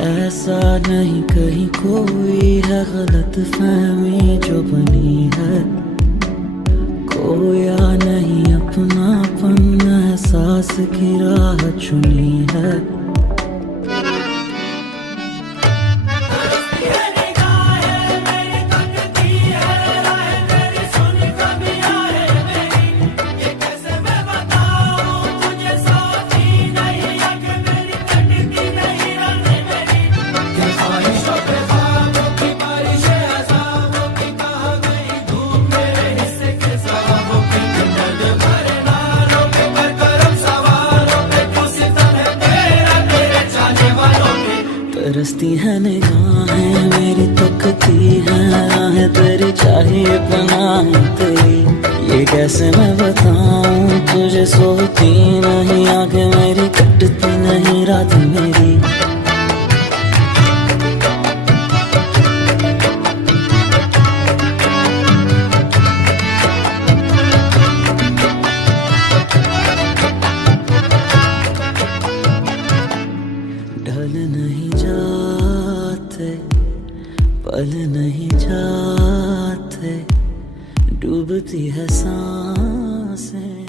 ऐसा नहीं कहीं कोई है गलत फहमी जो बनी है, खोया नहीं अपनापन एहसास की राह चुनी है। तरसती है निगाहें मेरी, तकती है राहें तेरी, चाहिए पनाह तेरी। ये कैसे मैं बताऊं तुझे, सोती नहीं आंखें मेरी, कटती नहीं रात मेरी। ढल नहीं जाते पल नहीं जाते, डूबती है सांसें।